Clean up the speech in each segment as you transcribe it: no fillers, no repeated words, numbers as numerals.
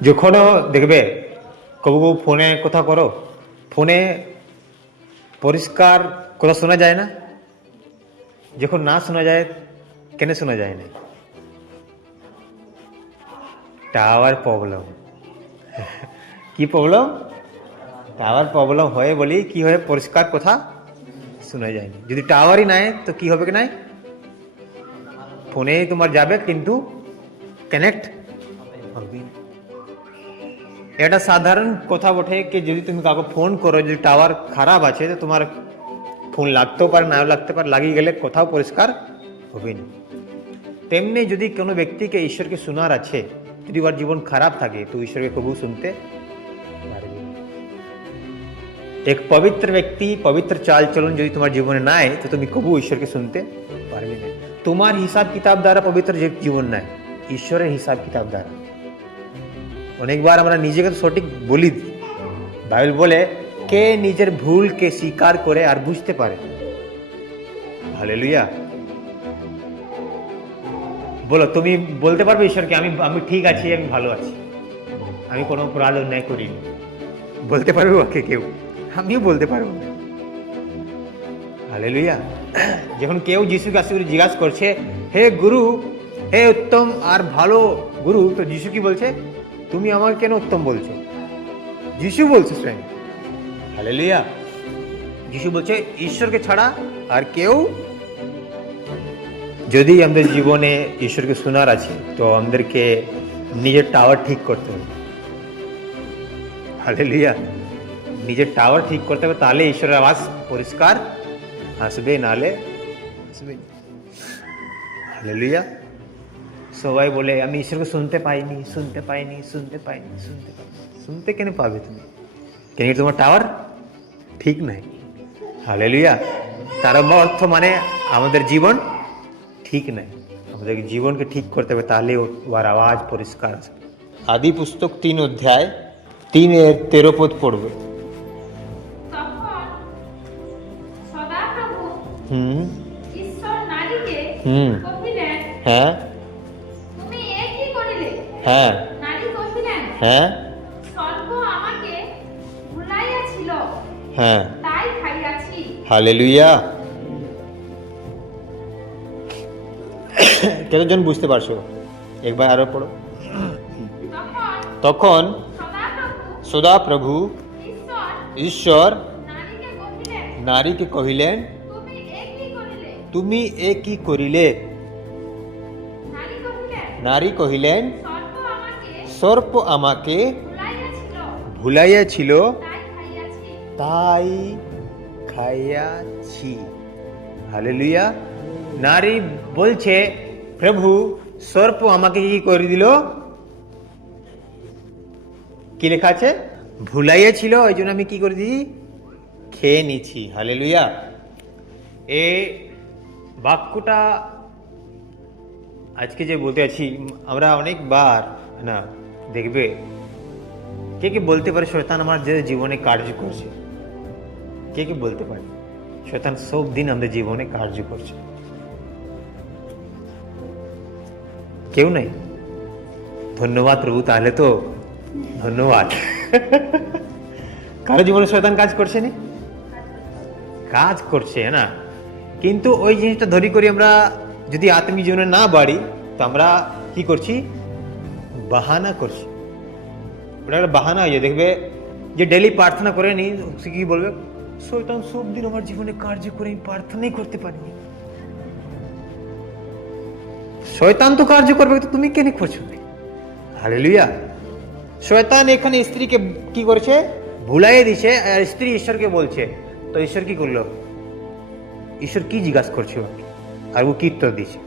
যখনও দেখবে কবু কবু ফোনে কথা করো, ফোনে পরিষ্কার কথা শোনা যায় না। যখন না শোনা যায়, কেন শোনা যায় না? Tower problem. কি প্রবলেম? টাওয়ার প্রবলেম হয় বলি কি হয়, পরিষ্কার কথা শোনা যায় না। যদি টাওয়ারই নাই তো কি হবে? কি নাই, ফোনে তোমার যাবে কিন্তু কানেক্ট হবে না। এটা সাধারণ কথা বটে কি যদি তুমি কাউকে ফোন করো, যদি টাওয়ার খারাপ আছে তো তোমার ফোন লাগতেও পারে, না লাগতে পারে, লাগিয়ে গেলে কোথাও পরিষ্কার হবে না। তেমনি যদি কোনো ব্যক্তিকে ঈশ্বরকে শোনার আছে, যদি ওর জীবন খারাপ থাকে তো ঈশ্বরকে কবু শুনতে পারবে না। এক পবিত্র ব্যক্তি, পবিত্র চাল চলন যদি তোমার জীবনে নাই তো তুমি কবু ঈশ্বরকে শুনতে পারবে না। তোমার হিসাব কিতাব দ্বারা পবিত্র জীবন নাই, ঈশ্বরের হিসাব কিতাব দ্বারা। অনেকবার আমরা নিজেকে সঠিক বলি, বাইবেল বলে কে নিজের ভুলকে স্বীকার করে আর বুঝতে পারে। হালেলুয়া। বলো, তুমি বলতে পারবে ঈশ্বরকে আমি ঠিক আছি, আমি ভালো আছি, আমি কোনো অপরাধ অন্যায় করিনি? বলতে পারবে ওকে কেউ? আমিও বলতে পারবো না। হালেলুয়া। যখন কেউ যিশুকে আসে জিজ্ঞাসা করছে, হে গুরু, হে উত্তম আর ভালো গুরু, তো যিশু কি বলছে? তুমি আমাকে কেন উত্তম বলছো? যিশু বলছে স্বয়ং। হালেলুয়া। যিশু বলছে ঈশ্বরকে ছাড়া আর কেউ, যদি আমাদের জীবনে ঈশ্বরকে শোনার আছে তো আমাদেরকে নিজের টাওয়ার ঠিক করতে হবে। হালেলুয়া। নিজের টাওয়ার ঠিক করতে হবে, তাহলে ঈশ্বরের আওয়াজ পরিষ্কার আসবে, নালে আসবে। হালেলুয়া। সবাই বলে আমি ঈশ্বরকে শুনতে পাইনি, শুনতে পাইনি, শুনতে পাইনি, শুনতে পাইনি। শুনতে কেন পাবে তুমি? কেন তোমার টাওয়ার ঠিক নাই। হালেলুয়া। তার অর্থ মানে আমাদের জীবন ঠিক নাই। আমাদের জীবনকে ঠিক করতে হবে, তাহলে ওর আওয়াজ পরিষ্কার আসবে। আদি পুস্তক 3 অধ্যায় 3-13 পদ পড়বে। হুম হুম হ্যাঁ হ্যাঁ হ্যাঁ হ্যাঁ। হালেলুয়া। কতজন বুঝতে পারছো? একবার আরো পড়ো। তখন সদা প্রভু ঈশ্বর নারীকে কহিলেন, তুমি এ কি করিলে? নারী কহিলেন, সর্প আমাকে ভুলাইয়াছিল, তাই খাইয়াছি। হালেলুয়া। নারী বলছে, প্রভু সর্প আমাকে কি করে দিল? কি লেখা আছে? ভুলাইয়াছিল, ওই জন্য আমি কি করে দিই? খেয়ে নিছি। হালেলুয়া। এ বাক্যটা আজকে যে বলতে আছি, আমরা অনেকবার না দেখবে কে কে বলতে পারে শয়তান আমার যে জীবনে কার্য করছে? কে কে বলতে পারে শয়তান সব দিন আমাদের জীবনে কার্য করছে? কেউ নাই? ধন্যবাদ প্রভু। তাহলে তো ধন্যবাদ। কারো জীবনে শয়তান কাজ করছে না? কাজ করছে না। কিন্তু ওই জিনিসটা ধরি করি আমরা, যদি আত্মিক জীবনে না বাড়ি তো আমরা কি করছি? বাহানা করছি। ওটা একটা বাহানা হয়ে যায়। দেখবে যে ডেলি প্রার্থনা করে নি, সে কি বলবে? শয়তান সব দিন আমার জীবনে কার্য করে আমি প্রার্থনাই করতে পারিনি। শয়তান তো কার্য করবে, তো তুমি কেন করছো? হালেলুয়া। শয়তান এখানে স্ত্রীকে কি করেছে? ভুলাইয়ে দিছে, আর স্ত্রী ঈশ্বরকে বলছে। তো ঈশ্বর কি করলো? ঈশ্বর কি জিজ্ঞাসা করছে আর ও কি উত্তর দিচ্ছে?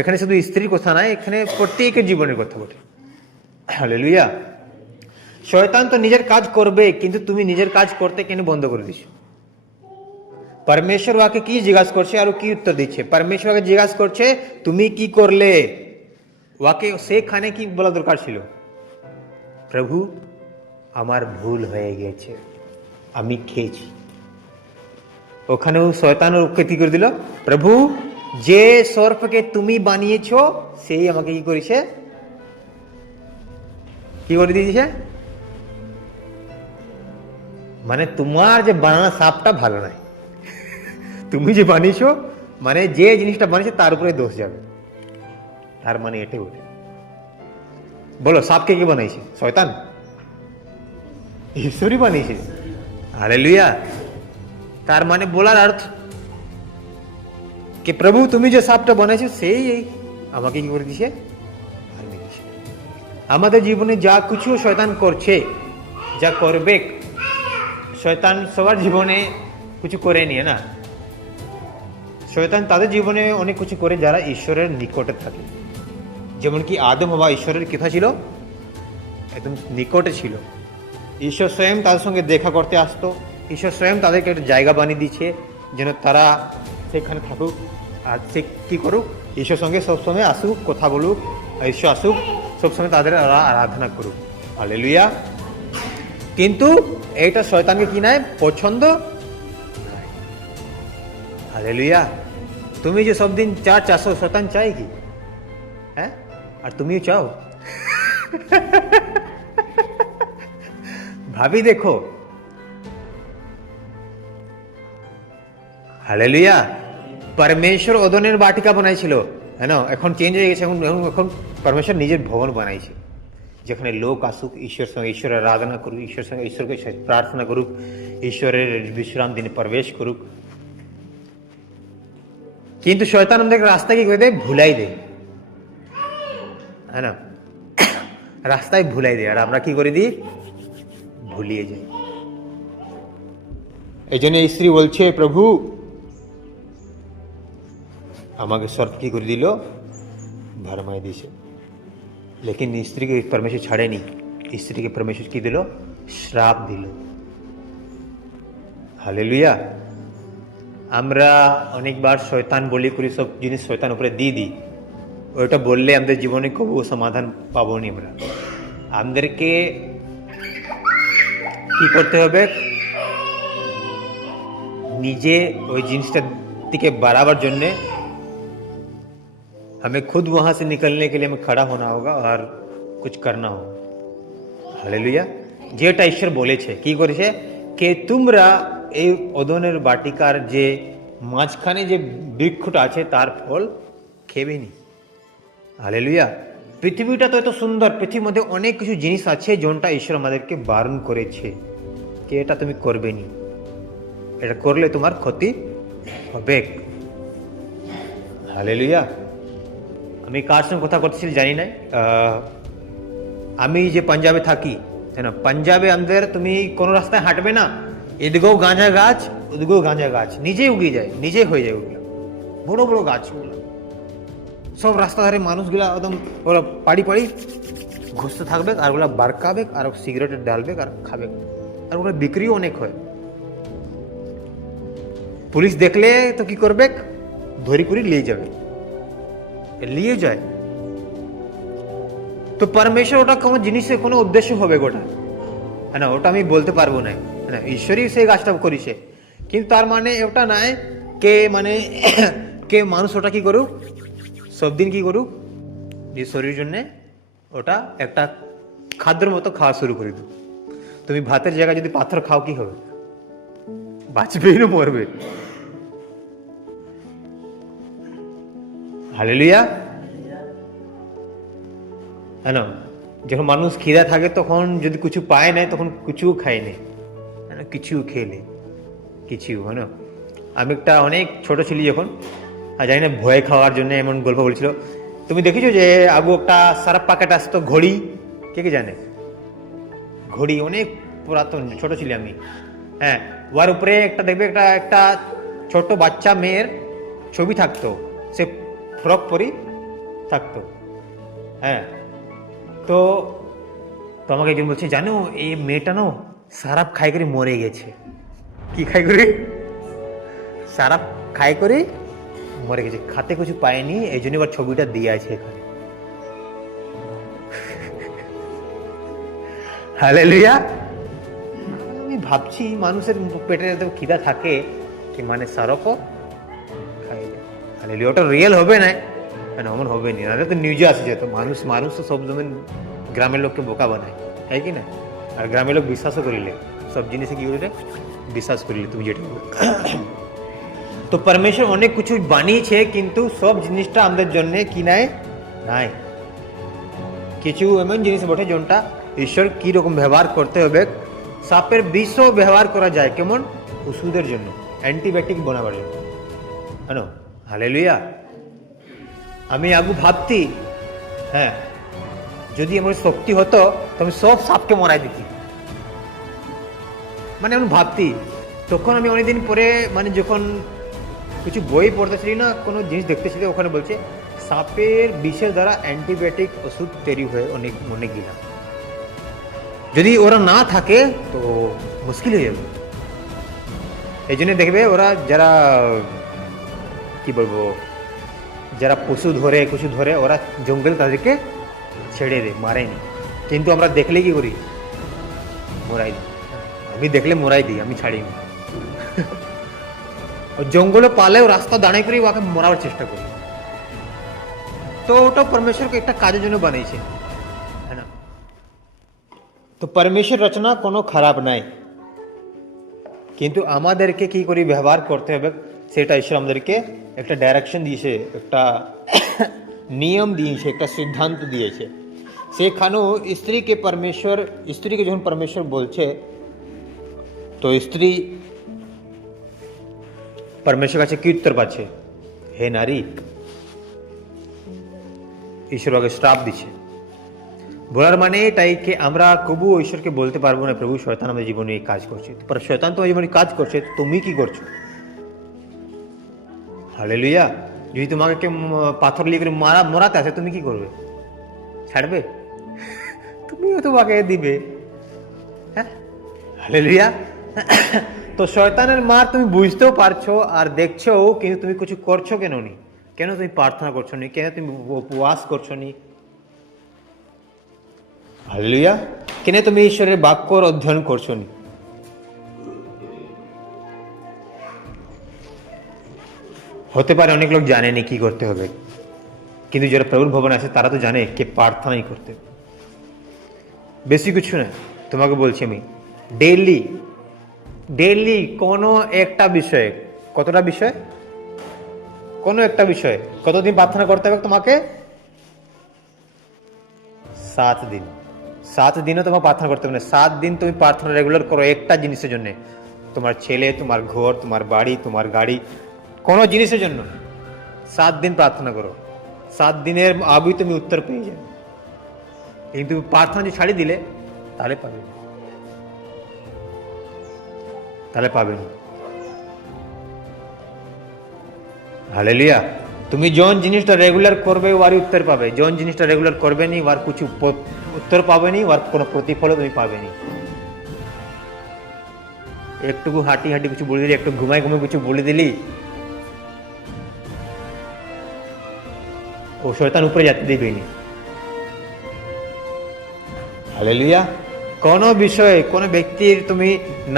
এখানে শুধু স্ত্রীর কথা নাই, এখানে প্রত্যেকের জীবনের কথা বলে। হালেলুয়া। শয়তান তো নিজের কাজ করবে, কিন্তু তুমি নিজের কাজ করতে কেন বন্ধ করে দিছো? परमेश्वर वाके की जिज्ञासा करছে আর কি উত্তর দিচ্ছে? परमेश्वर वाके जिज्ञासा করছে তুমি কি করলে? वाके সেখানে কি বলা দরকার ছিল? প্রভু আমার ভুল হয়ে গেছে, আমি খেয়েছি। ওখানেও শয়তান ওকে কি করে দিল? প্রভু যে সর্পকে তুমি বানিয়েছো সেই আমাকে কি করেছে? কি করে দিয়েছে? মানে তোমার যে বানানো সাপটা ভালো নাই, তুমি যে বানিয়েছো, মানে যে জিনিসটা বানিয়েছে তার উপরে দোষ যাবে। তার মানে এটাই ওঠে। বলো, সাপকে কি বানাইছে? শয়তান? ঈশ্বরই বানিয়েছে। হালেলুয়া। তার মানে বলার অর্থ कि प्रभु তুমি যে সাপটা বানাইছো সেই আমাকে কি করে দিছে? আমাদের জীবনে যা কিছু শয়তান করছে, যা করবে, শয়তান সবার জীবনে কিছু করে নিয়ে না। শয়তান তাদের জীবনে অনেক কিছু করে যারা ঈশ্বরের নিকটে থাকে। যেমন কি আদম হওয়া ঈশ্বরের কথা ছিল, একদম নিকটে ছিল। ঈশ্বর স্বয়ং তাদের সঙ্গে দেখা করতে আসতো। ঈশ্বর স্বয়ং তাদেরকে একটা জায়গা বানিয়ে দিচ্ছে যেন তারা সেখানে থাকুক। আর সে কী করুক? ঈশ্বর সঙ্গে সবসময় আসুক, কথা বলুক, ঈশ্বর আসুক, সবসময় তাদের আরাধনা করুক। হালেলুয়া। কিন্তু এইটা শয়তানকে কি নাই পছন্দ। হালেলুয়া। তুমি যে সব দিন চাষো, শয়তান চাই কি? হ্যাঁ, আর তুমিও চাও। ভাবি দেখো। হালেলুয়া। পরমেশ্বর ওদনের বাটিকা বানাইছিল, হ্যাঁ না? এখন চেঞ্জ হয়ে গেছে। এখন পরমেশ্বর নিজের ভবন বানাইছে, যেখানে লোক আসুক, ঈশ্বর সঙ্গে ঈশ্বরের আরাধনা করুক, ঈশ্বর সঙ্গে ঈশ্বরকে প্রার্থনা করুক, ঈশ্বরের বিশ্রাম দিনে প্রবেশ করুক। কিন্তু শয়তান আমাদের রাস্তা কি করে দেয়? ভুলাই দেয়, হ্যাঁ না? রাস্তায় ভুলাই দেয়, আর আমরা কি করে দিই? ভুলিয়ে যাই। এই জন্য স্ত্রী বলছে, প্রভু আমাকে সর্প কি করে দিল? ভরমাই দিয়েছে। लेकिन স্ত্রীকে পরমেশ্বর ছাড়েনি। স্ত্রীকে পরমেশ্বর কি দিল? শ্রাপ দিল। হালেলুয়া। আমরা অনেকবার শয়তান বলি করি, সব জিনিস শয়তান উপরে দিয়ে দিই। ওইটা বললে আমাদের জীবনে কবু সমাধান পাবো নি। আমাদেরকে কি করতে হবে? নিজে ওই জিনিসটার দিকে বাড়াবার জন্যে हमें खुद वहां से निकलने के लिए हमें खड़ा होना होगा और कुछ करना होगा। हालेलुया। যেটা ঈশ্বর বলেছে, কি করেছে? কে তোমরা এই ওদনের বাটিকার যে মাঝখানে যে বৃক্ষটা আছে তার ফল খেবে নি। হালেলুয়া। পৃথিবীটা তো এত সুন্দর, পৃথিবীর মধ্যে অনেক কিছু জিনিস আছে যেটা ঈশ্বর আমাদেরকে বারণ করেছে যে এটা তুমি করবে নি, এটা করলে তোমার ক্ষতি হবে। হালেলুয়া। আমি কার সঙ্গে কথা করতেছি জানি না। আমি যে পাঞ্জাবে থাকি, তাই না? পাঞ্জাবে আমাদের তুমি কোনো রাস্তায় হাঁটবে না, এদিকেও গাঁজা গাছ, ওদিকেও গাঁজা গাছ, নিজেই উগে যায়, নিজেই হয়ে যায়। ওগুলো বড় বড় গাছগুলো সব রাস্তা ধারে মানুষগুলা একদম ওরা পাড়ি পাড়ি ঘুষতে থাকবে, আর ওগুলা বারকাবে, আর সিগারেট ডালবে, আর খাবে, আর ওগুলো বিক্রিও অনেক হয়। পুলিশ দেখলে তো কি করবে? ধরি করে নিয়ে যাবে, নিয়ে যায়। তো পরমেশ্বর ওটা কোনো জিনিসের কোনো উদ্দেশ্য হবে গোটা, হ্যাঁ না? ওটা আমি বলতে পারবো না, হ্যাঁ না? ঈশ্বরই সেই কাজটা করেছে। কিন্তু তার মানে ওটা নয় কে মানে কে মানুষ ওটা কি করুক, সব দিন কি করুক, যে শরীরের জন্যে ওটা একটা খাদ্যের মতো খাওয়া শুরু করে দিও। তুমি ভাতের জায়গায় যদি পাথর খাও কি হবে? বাঁচবেই না মরবে। হালেলুয়া। হ্যাঁ না? যখন মানুষ খিদা থাকে তখন যদি কিছু পায় না, তখন কিছু খায় না, হ্যাঁ না? কিছু খেলে কিছু, হ্যাঁ না? আমি একটা অনেক ছোট ছিলি যখন, আর জানি না ভয় খাওয়ার জন্য এমন গল্প বলছিল। তুমি দেখেছো যে আগে একটা সারাপ প্যাকেট আসতো, ঘড়ি, কে কে জানে? ঘড়ি অনেক পুরাতন, ছোট ছিলি আমি। হ্যাঁ, ওর উপরে একটা দেখবে একটা একটা ছোট বাচ্চা মেয়ের ছবি থাকতো, সে ফ্রক পরি থাকতো। হ্যাঁ, তো তোমাকে একজন বলছে, জানো এই মেয়েটা না সারাপ খাই করে মরে গেছে। কি খাই করে? সারাপ খাই করে মরে গেছে, খাতে কিছু পায়নি, এই জন্য আবার ছবিটা দিয়ে আছে এখানে। হালেলুয়া। আমি ভাবছি মানুষের পেটে এত খিদা থাকে কি মানে সারপও খাইলে। হালেলুয়া। ওটা রিয়েল হবে না, অমন হবে না, তো নিউজে আসে যেত মানুষ তো সব জমিন গ্রামের লোককে বোকা বানায়, হ্যাঁ কি না? আর গ্রামের লোক বিশ্বাসও করিলে, সব জিনিসে কি করিলে বিশ্বাস করিলে, তুমি যেটা বলো। তো পরমেশ্বর অনেক কিছু বানিয়েছে, কিন্তু সব জিনিসটা আমাদের জন্য কি নাই নাই। কিছু এমন জিনিস বটে যোনটা ঈশ্বর কি রকম ব্যবহার করতে হবে। সাপের বিষও ব্যবহার করা যায় কেমন? ওষুধের জন্য, অ্যান্টিবায়োটিক বানাবার জন্য, হ্যাঁ। হালেলুয়া। আমি আগু ভাবতি, হ্যাঁ, যদি আমার শক্তি হতো তো আমি সব সাপকে মরাই দিতি, মানে আমি ভাবতি। তখন আমি অনেকদিন পরে, মানে যখন কিছু বই পড়তেছিলি না, কোনো জিনিস দেখতেছিলি, ওখানে বলছে সাপের বিষের দ্বারা অ্যান্টিবায়োটিক ওষুধ তৈরি হয়ে অনেক গিলা। যদি ওরা না থাকে তো মুশকিল হয়ে যাবে। এই জন্য দেখবে ওরা যারা কি বলবো, যারা পশু ধরে ওরা জঙ্গল তাদেরকে ছেড়ে দেয়, মারেনি। কিন্তু আমরা দেখলে কি করি? মরাই দিই। আমি দেখলে মরাই দিই, আমি ছাড়িনি। জঙ্গলে পালেও রাস্তা দাঁড়িয়ে করি ওকে মরাবার চেষ্টা করি। তো ওটা পরমেশ্বরকে একটা কাজের জন্য বানিয়েছে, হ্যাঁ না? তো পরমেশ্বর রচনা কোনো খারাপ নাই, কিন্তু আমাদেরকে কি করে ব্যবহার করতে হবে সেটা ঈশ্বর আমাদেরকে একটা ডাইরেকশন দিয়েছে, একটা নিয়ম দিয়েছে, একটা সিদ্ধান্ত দিয়েছে। সেখানেও স্ত্রীকে যখন পরমেশ্বর বলছে, তো স্ত্রী পরমেশ্বর কাছে কি উত্তর পাচ্ছে? হে নারী, ঈশ্বর আগে শ্রাপ দিচ্ছে। বলার মানে এটাই কি আমরা কবু ঈশ্বরকে বলতে পারবো না প্রভু শয়তান আমাদের জীবনে এই কাজ করছে, পর শয়তান তোমার জীবনে কাজ করছে, তুমি কি করছো? হালেলুয়া। যদি তোমাকে কেউ পাথর লিয়ে করে মরাতে আসে, তুমি কি করবে? ছাড়বে? তুমিও তোমাকে দিবে, হ্যাঁ। হালেলুয়া। তো শয়তানের মার তুমি বুঝতেও পারছো আর দেখছো, কিন্তু তুমি কিছু করছো কেন নি? কেন তুমি প্রার্থনা করছো নি? কেন তুমি উপবাস করছো নি? হালেলুয়া। কেন তুমি ঈশ্বরের বাক্যর অধ্যয়ন করছো নি? হতে পারে অনেক লোক জানেনি কি করতে হবে, কিন্তু যারা প্রভুর ভবনে আছে তারা তো জানে কে প্রার্থনাই করতে। বেশি কিছু না, তোমাকে বলছি আমি, ডেইলি কোনো একটা বিষয়ে, কতটা বিষয়? কোনো একটা বিষয়ে কতদিন প্রার্থনা করতে হবে তোমাকে? 7 দিন। 7 দিনও তোমাকে প্রার্থনা করতে হবে না। 7 দিন তুমি প্রার্থনা রেগুলার করো একটা জিনিসের জন্য, তোমার ছেলে, তোমার ঘর, তোমার বাড়ি, তোমার গাড়ি, কোনো জিনিসের জন্য 7 দিন প্রার্থনা করো। 7 দিনের আগেই তুমি উত্তর পেয়ে যাবে। কিন্তু প্রার্থনা যদি ছাড়ি দিলে তাহলে পাবে না। হালেলুয়া। তুমি জন জিনিসটা রেগুলার করবে ওয়ারই উত্তর পাবে, জন জিনিসটা রেগুলার করবে নি ওয়ার কিছু উত্তর পাবে নি, ওয়ার কোনো প্রতিফলও তুমি পাবে নি। একটুকু হাঁটি কিছু বলে দিলি, একটু ঘুমাই কিছু বলে দিলি, ও শয়তান উপরে যেতে দিবেনি। হালেলুয়া। কোনো বিষয়ে কোনো ব্যক্তির তুমি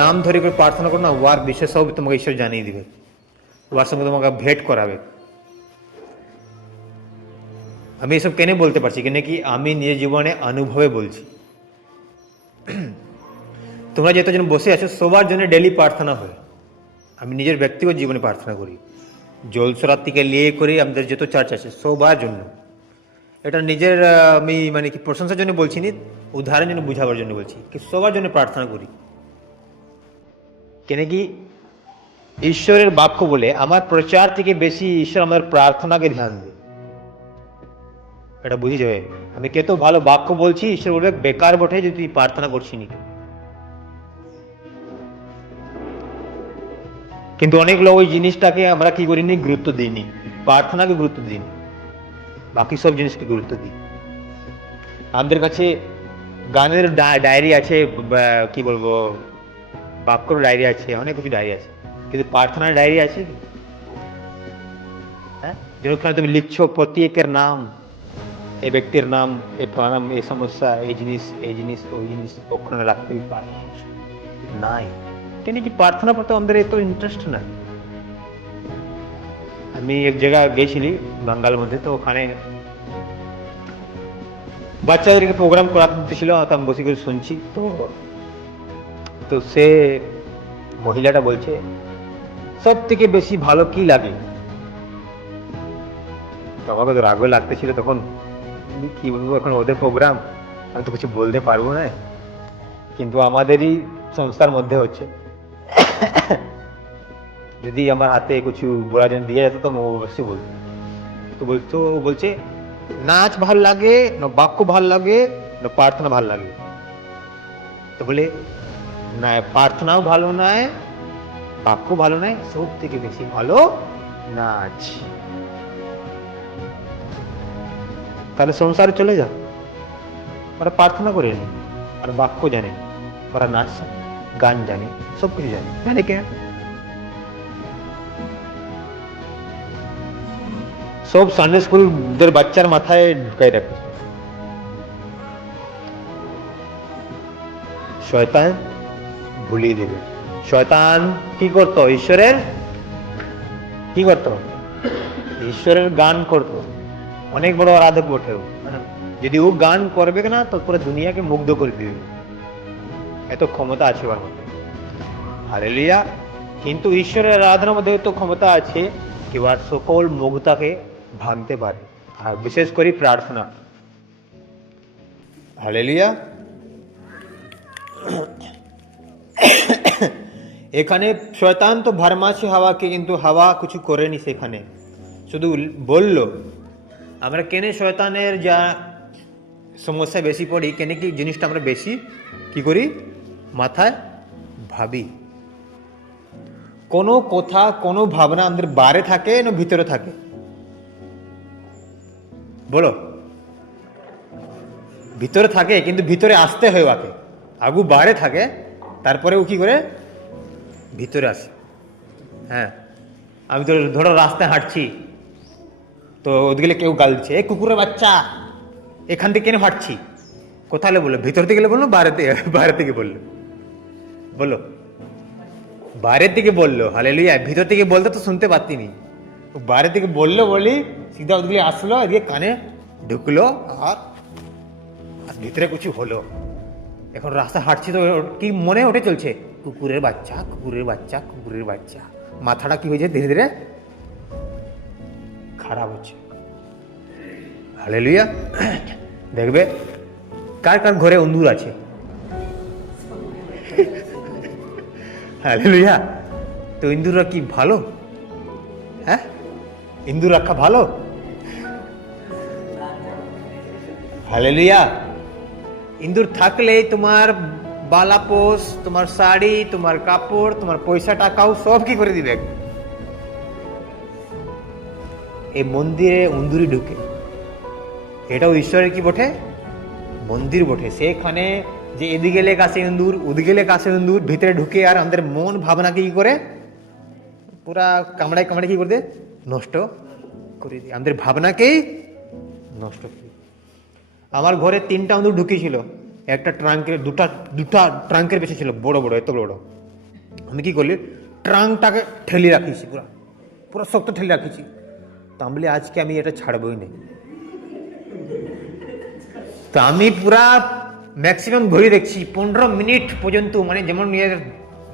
নাম ধরে করে প্রার্থনা করো না, ওয়ার বিষয় সব তোমাকে ঈশ্বর জানিয়ে দিবে, ওয়ার সঙ্গে তোমাকে ভেট করাবে। আমি এসব কেন বলতে পারছি? কেন কি আমি নিজের জীবনে অনুভবে বলছি। তোমরা যতজন বসে আছো সবার জন্য ডেলি প্রার্থনা হয়। আমি নিজের ব্যক্তিগত জীবনে প্রার্থনা করি, জলসরাত থেকে নিয়ে করি, আমাদের যত চার্চ আছে সবার জন্য। এটা নিজের আমি মানে কি প্রশংসার জন্য বলছি নি, উদাহরণ জন্য বুঝাবার জন্য বলছি কি সবার জন্য প্রার্থনা করি। কেন কি ঈশ্বরের বাক্য বলে আমার প্রচার থেকে বেশি ঈশ্বর আমার প্রার্থনাকে ধ্যান দেয়, এটা বুঝে যাবে। আমি কে তো ভালো বাক্য বলছি, ঈশ্বর বলবে বেকার বটে যদি তুই প্রার্থনা করছি নি। কিন্তু অনেক লোক ওই জিনিসটাকে আমরা কি করিনি, গুরুত্ব দিইনি, প্রার্থনাকে গুরুত্ব দিইনি, বাকি সব জিনিসকে গুরুত্ব দিই। আমাদের কাছে গানের ডায়েরি আছে, কি বলবো, বাক্যর ডায়েরি আছে, অনেক কিছু ডায়েরি আছে, কিন্তু প্রার্থনার ডায়েরি আছে? হ্যাঁ, যেখানে তুমি লিখছো প্রত্যেকের নাম, এই ব্যক্তির নাম, এই প্রণাম, এই সমস্যা, এই জিনিস ওই জিনিস ওখানে রাখতেই পারে নাই। তিনি কি প্রার্থনা করতে আমাদের এত ইন্টারেস্ট নাই। আমি এক জায়গায় গেছিলি বাঙ্গাল মধ্যে, তো ওখানে বাচ্চাদেরকে প্রোগ্রাম করাতে দিতেছিল, তো আমি বসে করে শুনছি। তো তো সে মহিলাটা বলছে সব থেকে বেশি ভালো কি লাগে। তো আমাকে তো রাগও লাগতেছিল তখন, আমি কি বলবো, এখন ওদের প্রোগ্রাম, আমি তো কিছু বলতে পারবো না, কিন্তু আমাদেরই সংস্থার মধ্যে হচ্ছে। যদি আমার হাতে কিছু বলার জন্য দিয়ে যেত তো আমি অবশ্যই বলতো। তো বলতো, ও বলছে নাচ ভাল লাগে না বাক্য ভাল লাগে না প্রার্থনা ভাল লাগে। তো বলে না, প্রার্থনাও ভালো নয়, বাক্য ভালো নয়, সব থেকে বেশি ভালো নাচ। তাহলে সংসারে চলে যা, ওরা প্রার্থনা করে নি, আর বাক্য জানে, ওরা নাচ গান জানে, সব কিছু জানে, জানে কেন? সব সানডে স্কুলদের বাচ্চার মাথায় ঢুকাই রাখে। শয়তান ভুলিয়ে দেবে। শয়তান কি করতো? ঈশ্বরের কি করতো? ঈশ্বরের গান করতো, অনেক বড় আরাধক বটেও। যদি ও গান করবে না তো পুরো দুনিয়াকে মুগ্ধ করে দিবে, এত ক্ষমতা আছে ওর মধ্যে। হালেলুয়া। কিন্তু ঈশ্বরের আরাধনার মধ্যে তো ক্ষমতা আছে কি আর সকল মুগ্ধতাকে ভাঙতে পারে, আর বিশেষ করে প্রার্থনা। হালেলুয়া। এখানে শয়তান তো ভরমাছে হাওয়াকে, কিন্তু হাওয়া কিছু করেনি সেখানে, শুধু বলল। আমরা কেন শয়তানের যা সমস্যা বেশি পড়ি, কেন কি জিনিসটা আমরা বেশি কি করি মাথায় ভাবি? কোনো কথা, কোনো ভাবনা আমাদের বাইরে থাকে না ভিতরে থাকে? বলো। ভিতরে থাকে, কিন্তু ভিতরে আসতে হয় ওকে। আগু বাইরে থাকে, তারপরে ও কি করে ভিতরে আসে। হ্যাঁ, আমি তো ধরো রাস্তায় হাঁটছি, তো ওদিকে কেউ গাল দিচ্ছে, এ কুকুরের বাচ্চা, এখান থেকে কেন হাঁটছি? কোথায় বললো? ভিতর থেকে গেলে বললো, বাইরে থেকে বললো? বলো, বাইরের থেকে বললো। হালেলুয়া। ভিতর থেকে বলতে তো শুনতে পারতিনি, বাইরে থেকে বললো বলি সিধা ওদিকে আসলো, এদিকে কানে ঢুকলো, আর ভিতরে কিছু হলো। এখন রাস্তা হাঁটছি তো কি মনে ওঠে চলছে, কুকুরের বাচ্চা, কুকুরের বাচ্চা, কুকুরের বাচ্চা। মাথাটা কি হয়েছে ধীরে ধীরে খারাপ হচ্ছে। হালেলুয়া। দেখবে কার কার ঘরে অন্দুর আছে? হালেলুয়া। তো ইন্দুররা কি ভালো? হ্যাঁ, ইন্দুর রাখা ভালো? হালেলুয়া। ইন্দুর থাকলে তোমার বালাপোষ, তোমার শাড়ি, তোমার কাপড়, তোমার পয়সা টাকাও সব কি করে দিবে। এই মন্দিরে ইন্দুরই ঢুকে, এটাও ঈশ্বরের কি বটে? মন্দির বটে। সেখানে যে এদিকে লেখ আসে ইন্দুর, ওদিকে লেখ আসে ইন্দুর, ভিতরে ঢুকে আর আমাদের মন ভাবনাকে কি করে পুরা কামড়ায় কামড়ায় কি করে দে, নষ্ট করে দিয়ে, আমাদের ভাবনাকেই নষ্ট করে। আমার ঘরে 3টা ইন্দুর ঢুকিয়েছিল, একটা ট্রাঙ্কের, দুটা ট্রাঙ্কের বেশি ছিল, বড় বড়, এত বড়। আমি কি করলি, ট্রাঙ্কটাকে ঠেলে রাখিছি, পুরা পুরো শক্ত ঠেলে রাখিছি। তো আমি বলি আজকে আমি এটা ছাড়বই না। তো আমি পুরা ম্যাক্সিমাম ঘড়ি দেখছি 15 মিনিট পর্যন্ত, মানে যেমন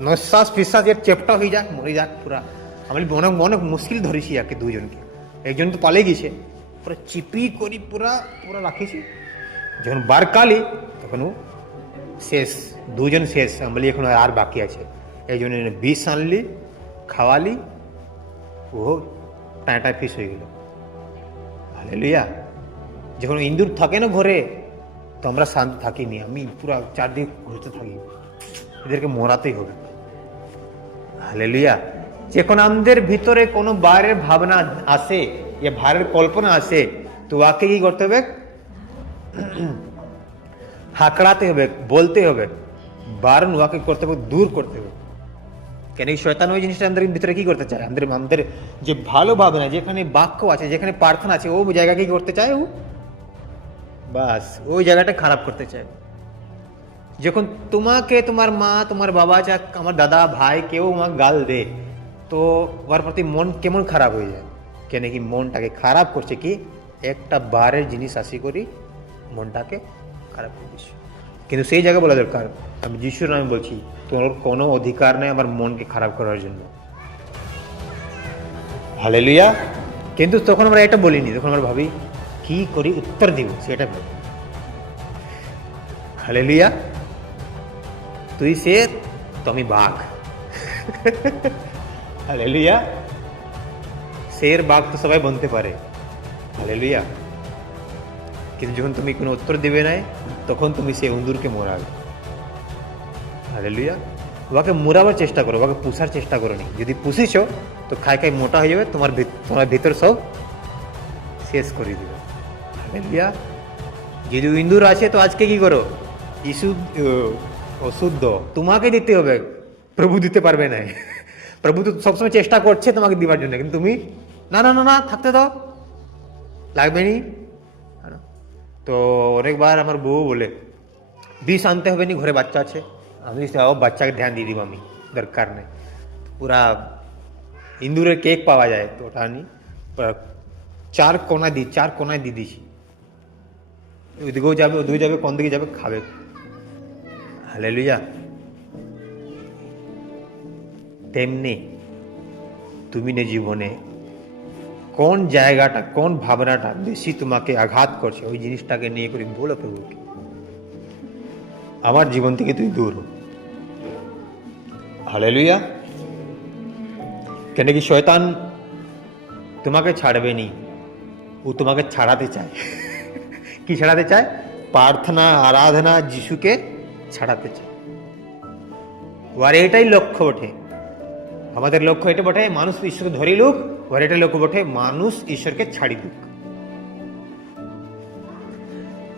নিঃশ্বাস ফিশ্বাস এর চেপটা হয়ে যাক, মরে যাক পুরা। আমি অনেক অনেক মুশকিল ধরেছি একে দুজনকে, একজন তো পালিয়ে গেছে, পুরো চিপি করি পুরা পুরা রাখিছি। যখন বার কালি তখন ও শেষ, দুজন শেষ। আমি বলি এখন আর বাকি আছে, এই জন্য বিষ আনলি, খাওয়ালি, ও টাঁটায় ফিস হয়ে গেল। হালেলুয়া। যখন ইন্দুর থাকে না ঘরে, তো আমরা শান্ত থাকিনি, আমি পুরো চারদিক ঘুরতে থাকি, এদেরকে মরাতেই হবে। হালেলুয়া। যখন আমাদের ভিতরে কোনো বাইরের ভাবনা আসে, ইয়া বাইরের কল্পনা আসে, তো ওকে কি করতে হবে? হাঁকড়াতে হবে, বলতে হবে, বারণ ওকে করতে হবে, দূর করতে হবে। কেন এই শয়তান ওই জিনিসটা আমাদের ভিতরে কি করতে চায়? আমাদের যে ভালো ভাবনা, যেখানে বাক্য আছে, যেখানে প্রার্থনা আছে, ও জায়গা কি করতে চায়? ও বাস ওই জায়গাটা খারাপ করতে চায়। যখন তোমাকে তোমার মা, তোমার বাবা, যা আমার দাদা ভাই কেউ আমাকে গাল দে, তো ওর প্রতি মন কেমন খারাপ হয়ে যায়। কেন কি মনটাকে খারাপ করছে কি একটা বারের জিনিস আসি করি মনটাকে খারাপ করে দিস। কিন্তু সেই জায়গায় বলা দরকার, আমি যিশুর নামে বলছি, তোর কোনো অধিকার নেই আমার মনকে খারাপ করার জন্য। হালেলুয়া। কিন্তু তখন আমরা এটা বলিনি, তখন আমরা ভাবি কি করি উত্তর দিব, সেটা ভাবি। হালেলুয়া। তুই শের তো আমি বাঘ। হালেলুয়া। শের বাঘ তো সবাই বলতে পারে। হালেলুয়া। কিন্তু যখন তুমি কোনো উত্তর দিবে না, তখন তুমি সেই অন্দুরকে মোড়াবে। হালেলুয়া। ওকে মোড়াবার চেষ্টা করো, ওকে পুষার চেষ্টা করো নি। যদি পুষিছ তো খাই খাই মোটা হয়ে যাবে, তোমার ভিতর সব শেষ করে দিবে। হালেলুয়া। যদি ইন্দুর আছে তো আজকে কি করো, অশুদ্ধ তোমাকে দিতে হবে, প্রভু দিতে পারবে না। প্রভু তো সবসময় চেষ্টা করছে তোমাকে দিবার জন্য, কিন্তু তুমি না না না না থাকতে দাও, লাগবে নি। তো অনেকবার আমার বউ বলে বিষ আনতে হবে নি, ঘরে বাচ্চা আছে, আমি বাচ্চাকে ধ্যান দিয়ে দিব, আমি দরকার নেই। পুরা ইন্দুরের কেক পাওয়া যায় তো ওটা আনি, চার কোনায় দিয়ে দিয়েছি, ওইদিকেও যাবে ওদিকে যাবে, কোন দিকে যাবে খাবে। হালেলুয়া। তেমনি তুমি নে জীবনে কোন জায়গাটা, কোন ভাবনাটা বেশি তোমাকে আঘাত করছে, ওই জিনিসটাকে নিয়ে করে বলো প্রভুকে, আমার জীবন থেকে তুই দূর হ। হালেলুয়া। কেন কি শয়তান তোমাকে ছাড়বে নি, ও তোমাকে ছাড়াতে চায়। কি ছাড়াতে চায়? প্রার্থনা আরাধনা যিশুকে ছাড়াতে চায়। আর এটাই লক্ষ্য বটে, আমাদের লক্ষ্য এটা বটে, মানুষ ঈশ্বরকে ধরে লুক, আর এটা লক্ষ্য বটে মানুষ ঈশ্বরকে ছাড়ি দুক।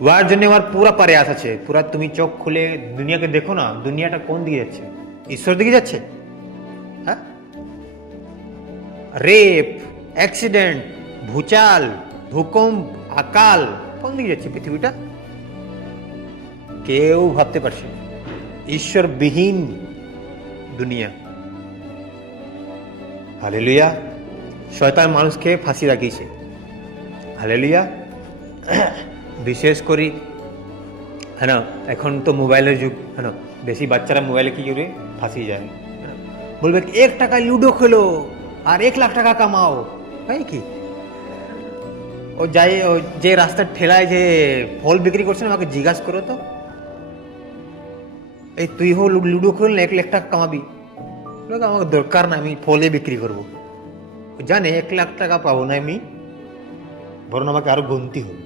ওর জন্য আমার পুরা প্রয়াস আছে, পুরা তুমি চোখ খুলে দুনিয়াকে দেখো না, দুনিয়াটা কোন দিকে যাচ্ছে? ঈশ্বর দিকে যাচ্ছে। হ্যাঁ, রেপ, অ্যাক্সিডেন্ট, ভূচাল, ভূকম্প, আকাল, কোন দিকে যাচ্ছে পৃথিবীটা? কেউ ভাবতে পারছে না। ঈশ্বরবিহীন দুনিয়া। হালেলুয়া। শয়তান মানুষকে ফাঁসি রাখিয়েছে। হালেলুয়া। বিশেষ করে হ্যাঁ না, এখন তো মোবাইলের যুগ, হ্যাঁ না, বেশি বাচ্চারা মোবাইলে কি করে ফাঁসি যায়, বলবে 1 টাকায় লুডো খেলো আর 1 লাখ টাকা কামাও। তাই কি? ও যাই, ও যে রাস্তার ঠেলায় যে ফল বিক্রি করছে না, আমাকে জিজ্ঞাসা করো তো, এই তুই হো লুডো খেল 1 লাখ টাকা কামাবি? আমাকে দরকার না, আমি ফলে বিক্রি করবো। জানে 1 লাখ টাকা পাবো না আমি, বরং আমাকে আরো গুনতি হবে।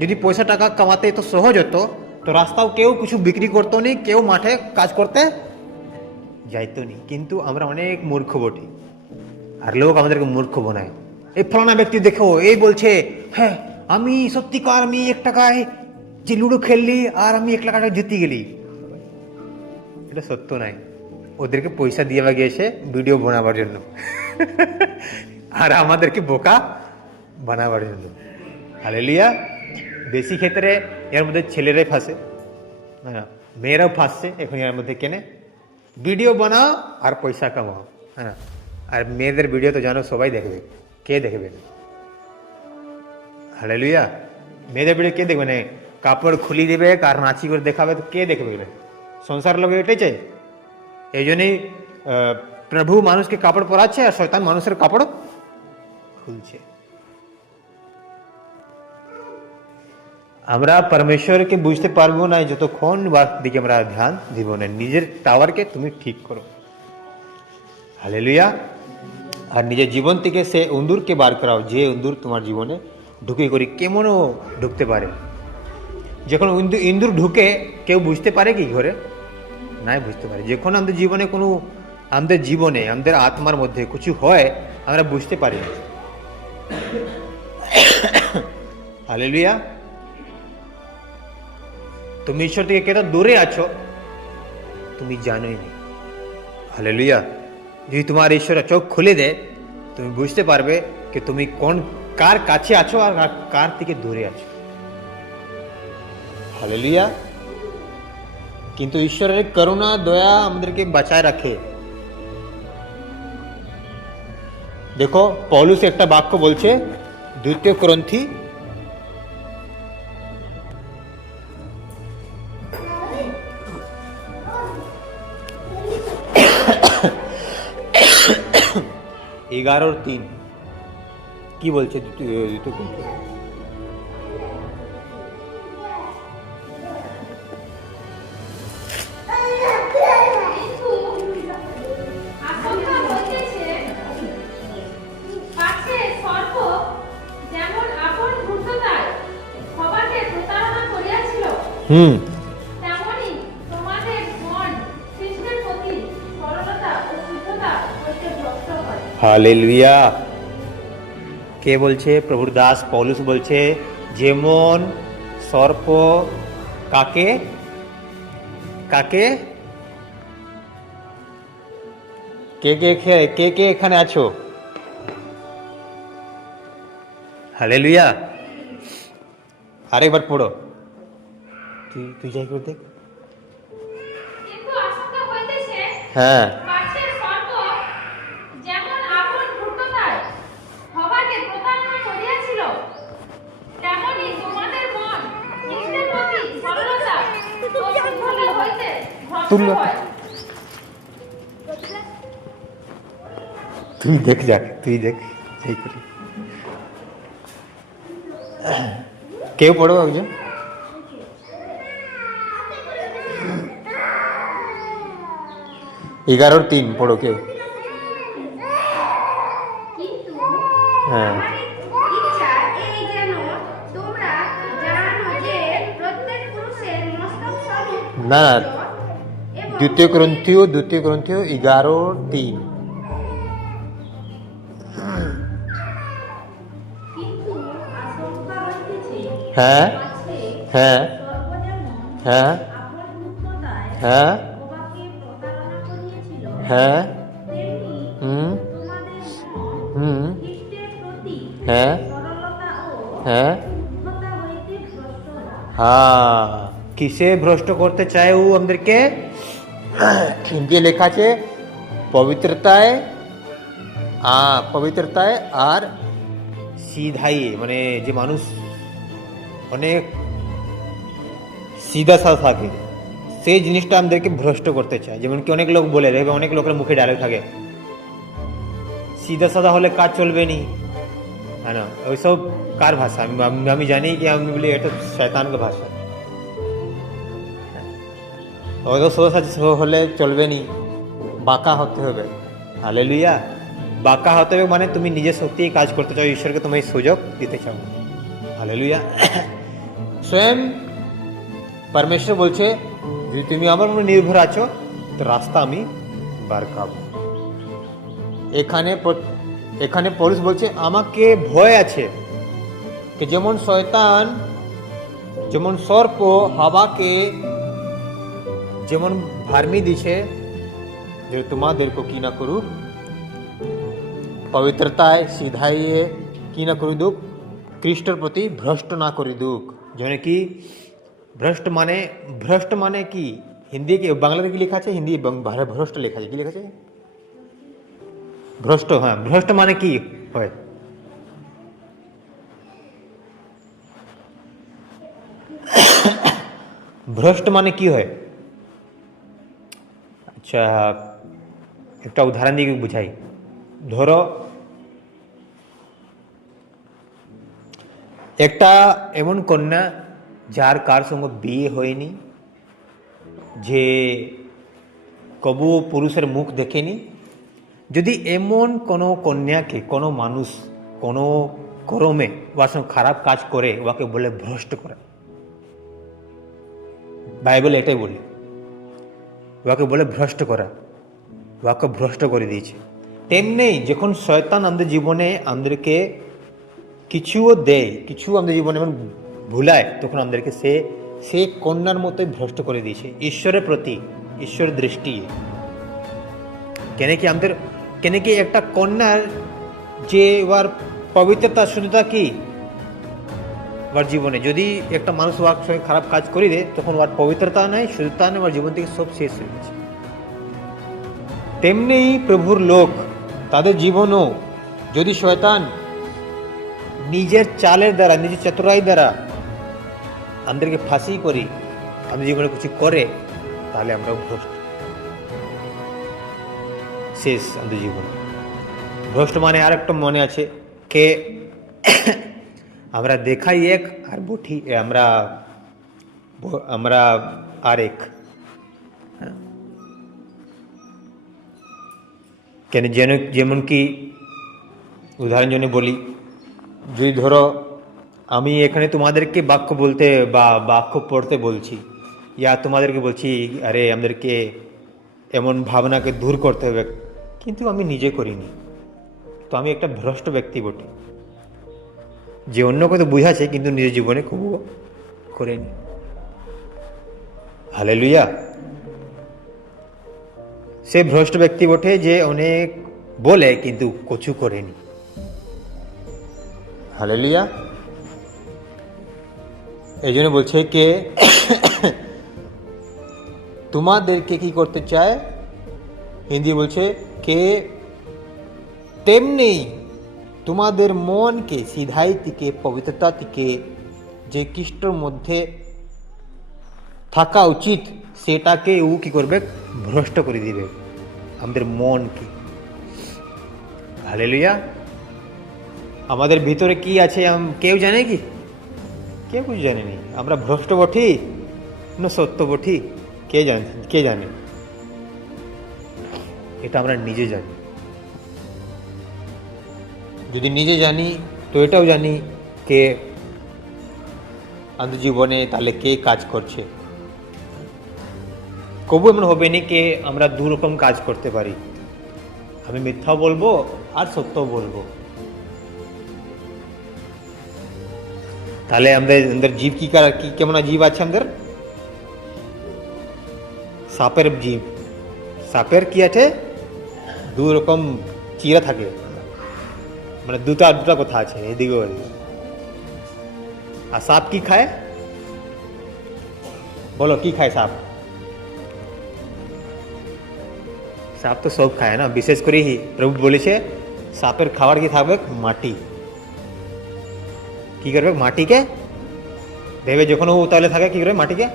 যদি পয়সা টাকা কামাতে তো সহজ হতো, তো রাস্তাও কেউ কিছু বিক্রি করতো নি, কেউ মাঠে কাজ করতে যাইতো নি। কিন্তু আমরা অনেক মূর্খ বটি, আর লোক আমাদেরকে মূর্খ বানায়। এই ফলানা ব্যক্তি দেখো, এই বলছে হ্যাঁ আমি সত্যিকার, আমি 1 টাকায় যে লুডো খেললি আর আমি 1 লাখ টাকা জিতে গেলি। এটা সত্য নাই, ওদেরকে পয়সা দিয়ে গিয়েছে ভিডিও বানাবার জন্য, আর আমাদেরকে বোকা বানাবার জন্য। হালেলুয়া। বেশি ক্ষেত্রে এর মধ্যে ছেলেরাই ফাঁসে, হ্যাঁ, মেয়েরাও ফাঁসছে এখন এর মধ্যে। কেনে ভিডিও বানাও আর পয়সা কামাও, হ্যাঁ, আর মেয়েদের ভিডিও তো জানো সবাই দেখবে, কে দেখবে না? হালেলুয়া। মেয়েদের ভিডিও কে দেখবে না? কাপড় খুলি দেবে আর নাচি করে দেখাবে, তো কে দেখবে? সংসার লোক এটাই চাই। এই জন্যই প্রভু মানুষকে কাপড় পরাচ্ছে আর শয়তান মানুষের কাপড় খুলছে। আমরা পরমেশ্বরকে বুঝতে পারবো না যতক্ষণ দিকে আমরা ধ্যান দিব না। নিজের টাওয়ারকে তুমি ঠিক করো। হালেলুয়া। আর নিজের জীবন থেকে সে অন্দুরকে বার করাও, যে অন্দুর তোমার জীবনে ঢুকে করি কেমনও ঢুকতে পারে। যখন ইন্দুর ঢুকে কেউ বুঝতে পারে কি ঘরে? নাই বুঝতে পারে। যখন আমাদের জীবনে কোনো, আমাদের জীবনে আমাদের আত্মার মধ্যে কিছু হয়, আমরা বুঝতে পারি না। হালেলুয়া। তুমি ঈশ্বর থেকে কত দূরে আছো তুমি জানোই না। হালেলুয়া। যদি তোমার ঈশ্বর চোখ খুলে দেয়, তুমি বুঝতে পারবে যে তুমি কার কাছে আছো আর কার থেকে দূরে আছো। হালেলুয়া। কিন্তু ঈশ্বরের করুণা দয়া আমাদেরকে বাঁচায় রাখে। দেখো পৌলুস একটা বাক্য বলছে 2 Corinthians এগারোর 3 কি বলছে দ্বিতীয় গ্রন্থ? হুম, হালেলুয়া। কে বলছে? প্রভুর দাস পৌলুস বলছে, যেমন সর্প কাকে কাকে কে কে কে কে এখানে আছো? হালেলুয়া। আরেকবার পড়ো, তুই যাই করে দেখ। হ্যাঁ, তুই দেখ, যাক তুই দেখ যাই করে। কেউ পড়ো একজন। এগারোর 3 পড়ো কেউ। হ্যাঁ, না, দ্বিতীয় গ্রন্থিও 11:3। হ্যাঁ হ্যাঁ হ্যাঁ হ্যাঁ হ্যাঁ, হুম হুম, হ্যাঁ হ্যাঁ হ্যাঁ। কিসে ভ্রষ্ট করতে চায় ও আমাদেরকে? হিন্দি লেখা আছে পবিত্রতায়, পবিত্রতায় আর সিধাই, মানে যে মানুষ অনেক সিধা সাধা থাকে সেই জিনিসটা আমাদেরকে ভ্রষ্ট করতে চায়। যেমন কি অনেক লোক বলে, দেখবে অনেক লোকের মুখে ডায়লগ থাকে, সিধা সাদা হলে কাজ চলবে নি, है ना। ওইসব কার ভাষা? আমি জানি কি, আমি বলি এটা শয়তানকে ভাষা। অত সোজা সাজা হলে চলবে নি, বাঁকা হতে হবে। হালেলুয়া। বাঁকা হতে হবে মানে তুমি নিজের শক্তি কাজ করতে চাও, ঈশ্বরকে তুমি সুযোগ দিতে চাও। হালেলুয়া। স্বয়ং পরমেশ্বর বলছে, যদি তুমি আমার উপর নির্ভর আছো তো রাস্তা আমি বার করব। এখানে পৌলুস বলছে আমাকে ভয় আছে कि যেমন শয়তান, যেমন সর্প হাওয়াকে যেমন ভার্মি দিছে, যে তোমাদেরকে কি না করুক, পবিত্রতায় সিধাইয়ে কি না করি দুক, খ্রিস্টের প্রতি ভ্রষ্ট না করি দুক। যেন কি ভ্রষ্ট মানে কি? হিন্দি কি বাংলাতে কি লেখা আছে? হিন্দি ভ্রষ্ট লেখা আছে, কি লেখা আছে? ভ্রষ্ট। হ্যাঁ, ভ্রষ্ট মানে কি হয়? ভ্রষ্ট মানে কি হয়? আচ্ছা, একটা উদাহরণ দিয়ে বুঝাই। ধরো একটা এমন কন্যা যার কার সঙ্গে বিয়ে হয়নি, যে কবু পুরুষের মুখ দেখেনি, যদি এমন কোনো কন্যাকে কোনো মানুষ কোনো কর্মে ওর সঙ্গে খারাপ কাজ করে, ওকে বলে ভ্রষ্ট করে। বাইবেল এটাই বলে, ওকে বলে ভ্রষ্ট করা, ওকে ভ্রষ্ট করে দিয়েছে। তেমনি যখন শয়তান আমাদের জীবনে আমাদেরকে কিছুও দেয়, কিছু আমাদের জীবনে এমন ভুলায়, তখন আমাদেরকে সে কন্যার মতোই ভ্রষ্ট করে দিয়েছে ঈশ্বরের প্রতি, ঈশ্বরের দৃষ্টি। কেন কি একটা কন্যার যে ওর পবিত্রতা শুদ্ধতা কি ওর জীবনে, যদি একটা মানুষ ওর সঙ্গে খারাপ কাজ করে দেয়, তখন ওর পবিত্রতা নাই, শুদ্ধতা নেই, ওর জীবন থেকে সব শেষ হয়ে গেছে। তেমনি প্রভুর লোক, তাদের জীবনও যদি শয়তান নিজের চালের দ্বারা, নিজের চতুরাই দ্বারা আমাদেরকে ফাঁসি করি, আমাদের জীবনে কিছু করে, তাহলে আমরাও ভ্রষ্ট, শেষ আমাদের জীবন। ভ্রষ্ট মানে আর একটা মনে আছে কে আমরা দেখাই এক আর বঠি আমরা আর এক। কেন যেমন কি উদাহরণ জন্য বলি, যদি ধরো আমি এখানে তোমাদেরকে বাক্য বলতে বা বাক্য পড়তে বলছি, ইয়া তোমাদেরকে বলছি আরে আমাদেরকে এমন ভাবনাকে দূর করতে হবে, কিন্তু আমি নিজে করিনি, তো আমি একটা ভ্রষ্ট ব্যক্তি বটে, যে অন্য কথা বুঝাচ্ছে কিন্তু নিজের জীবনে কবু করেনি। হালেলুয়া। সে ভ্রষ্ট ব্যক্তি বটে যে অনেক বলে কিন্তু কিছু করেনি। হালেলুয়া। এই জন্য বলছে কে তোমাদেরকে কি করতে চায়, হিন্দি বলছে কে তেমনি তোমাদের মনকে সিধাই থেকে পবিত্রতা থেকে যে খ্রিস্টর মধ্যে থাকা উচিত সেটাকে ও কি করবে, ভ্রষ্ট করে দিবে আমাদের মনকে। হালেলুয়া। আমাদের ভিতরে কি আছে কেউ জানে কি? কেউ কিছু জানেনি। আমরা ভ্রষ্ট বঠি না সত্য বঠি, কে জানে? এটা আমরা নিজে জানি। যদি নিজে জানি তো এটাও জানি কে আমাদের জীবনে তাহলে কে কাজ করছে। কবু এমন হবে নি কে আমরা দু রকম কাজ করতে পারি, আমি মিথ্যাও বলবো আর সত্যও বলবো। তাহলে আমাদের জীব কি কেমন জীব আছে আমাদের? সাপের জীব। সাপের কি আছে? দু রকম চিরা থাকে, মানে দুটা কথা আছে এদিকে ওদিকে। আর সাপ কি খায় বলো, কি খায় সাপ? সাপ তো সব খায় না, বিশেষ করে প্রভু বলেছে সাপের খাবার কি থাকবে? মাটি। কি করবে? মাটিকে দেবে। যখন ও তাহলে থাকে কি করবে? মাটিকে